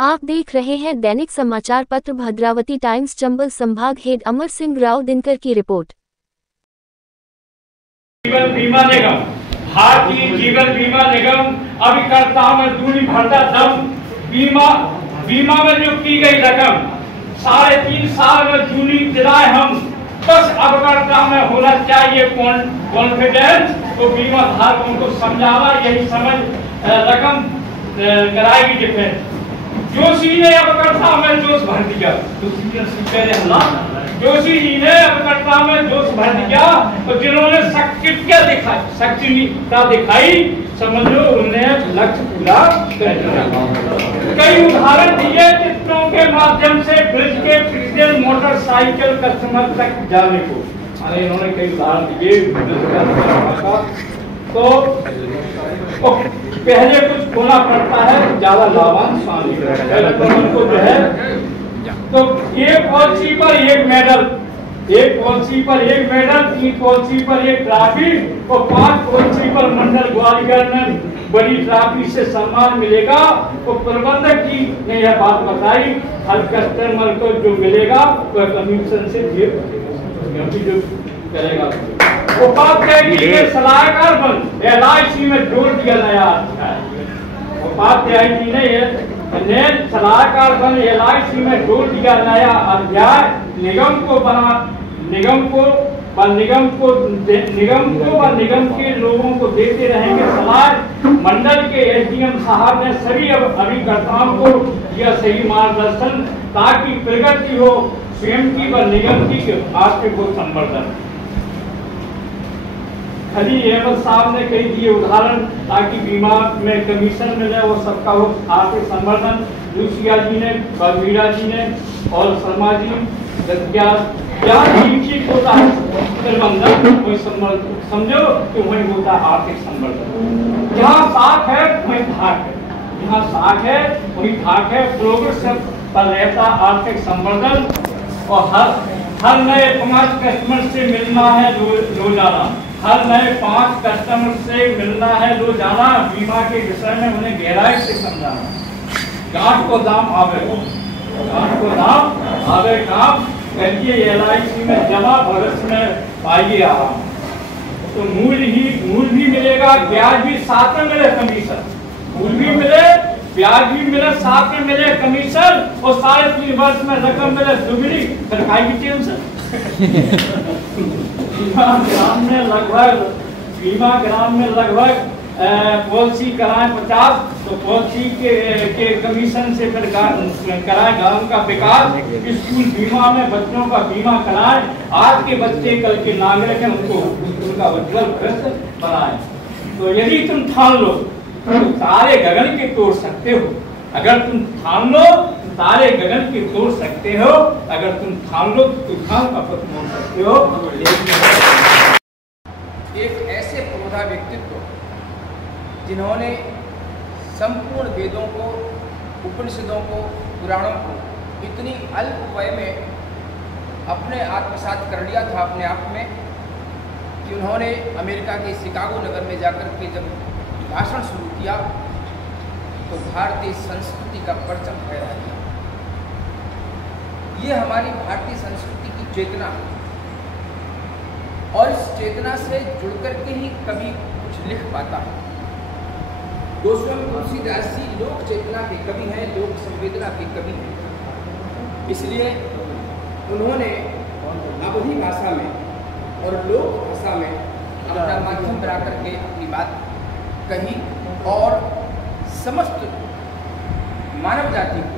आप देख रहे हैं दैनिक समाचार पत्र भद्रावती टाइम्स। चंबल संभाग हेड अमर सिंह राव दिनकर की रिपोर्ट। जीवन बीमा निगम, भारतीय जीवन बीमा निगम अभिकर्ताओं में दूरी भरता दम बीमा में जो की गई रकम 3.5 साल में जूनी दिलाए हम, बस अभिकर्ता में होना चाहिए कॉन्फिडेंस। तो बीमा धारकों को समझावा, यही समझ रकम कराएगी डिफेंस। जोशी ने अभिकर्ता में जोश भर दिया, जोशी जी ने अभिकर्ता में जोश भर दिया, तो जिन्होंने शक्तिता दिखाई, समझ लो उन्हें लक्ष्य पूरा कर दिया। कई उदाहरण दिए चित्रों के माध्यम से ब्रिज के प्रीमियम मोटरसाइकिल कस्टमर तक जाने को, इन्होंने कई उदाहरण दिए। तो पहले कुछ खोना पड़ता है, ज्यादा लाभांश को जो है, तो एक पॉलिसी पर एक मेडल, 3 पॉलिसी पर एक ट्रॉफी और 5 पॉलिसी पर मंडल ग्वालियर में बड़ी ट्रॉफी से सम्मान मिलेगा। तो प्रबंधक जी ने यह बात बताई, हर कस्टमर को जो मिलेगा वह कमीशन से जो करेगा। उपाध्याय जी ने सलाहकार बन LIC में जोड़ दिया नया अध्याय। उपाध्याय जी ने सलाहकार बन LIC में जोड़ दिया नया अध्याय। निगम के लोगों को देते रहेंगे सलाह। मंडल के SDM साहब ने सभी अभिकर्ताओं को दिया सही मार्गदर्शन, ताकि प्रगति हो स्वयं की व निगम की आर्थिक संवर्धन। खली अहमद साहब ने कई दिए उदाहरण, ताकि बीमा में कमीशन मिले वो सबका हो आर्थिक संवर्धन। लुसिया जी ने, मीरा जी ने और शर्मा जी होता है प्रबंधन, कोई समझो कि वही होता है आर्थिक संवर्धन। जहाँ साख है वही धाक है, जहाँ साख है वही धाक है। प्रोग्रेस पर रहता आर्थिक संवर्धन। और हर नए 5 कस्टमर से मिलना है रोजाना, हर नए 5 कस्टमर से मिलना है रोजाना। बीमा के विषय में उन्हें गहराई से समझाना। गांठ को दाम आवे, गांठ को दाम आवे काम करिए, LIC में जमा भविष्य में पाइए आराम। तो मूल भी मिलेगा, ब्याज भी साथ में मिले, कमीशन मूल भी मिले, ब्याज भी मिले, साथ में मिले कमीशन, और 3.5 वर्ष में रकम मिले दुगनी, फिर खाएगी टेंशन। बीमा ग्राम में लगभग पॉलिसी कराएं 50, तो पॉलिसी के कमीशन से फिर कराएं गांव का विकास। स्कूल बीमा में बच्चों का बीमा कराएं। आज के बच्चे कल के नागरिक हैं, उनका उज्जवल भविष्य बनाएं। तो यदि तुम ठान लो तो तारे गगन के तोड़ सकते हो। अगर तुम ठान लो तो तारे गगन के तोड़ सकते हो, अगर तुम ठान लो तो तूफान का पथ मोड़ सकते हो। एक ऐसे प्रौढ़ा व्यक्तित्व जिन्होंने संपूर्ण वेदों को, उपनिषदों को, पुराणों को इतनी अल्प वय में अपने आत्मसात कर लिया था अपने आप में, कि उन्होंने अमेरिका के शिकागो नगर में जाकर के जब भाषण शुरू किया तो भारतीय संस्कृति का परचम फहरा दिया। ये हमारी भारतीय संस्कृति की चेतना है, और इस चेतना से जुड़कर के ही कभी कुछ लिख पाता है। गोस्वामी तुलसीदास जी लोक चेतना के कवि हैं, लोक संवेदना के कवि हैं। इसलिए उन्होंने अवधी भाषा में और लोक भाषा में अपना माध्यम बना करके अपनी बात कही, और समस्त मानव जाति को,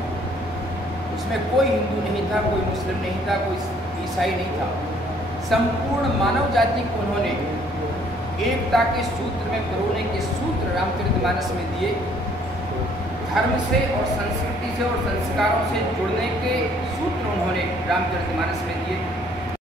उसमें कोई हिंदू नहीं था, कोई मुस्लिम नहीं था, कोई ईसाई नहीं था, संपूर्ण मानव जाति को उन्होंने एकता के सूत्र में पिरोने के सूत्र रामचरितमानस में दिए। धर्म से और संस्कृति से और संस्कारों से जुड़ने के सूत्र उन्होंने रामचरितमानस में दिए।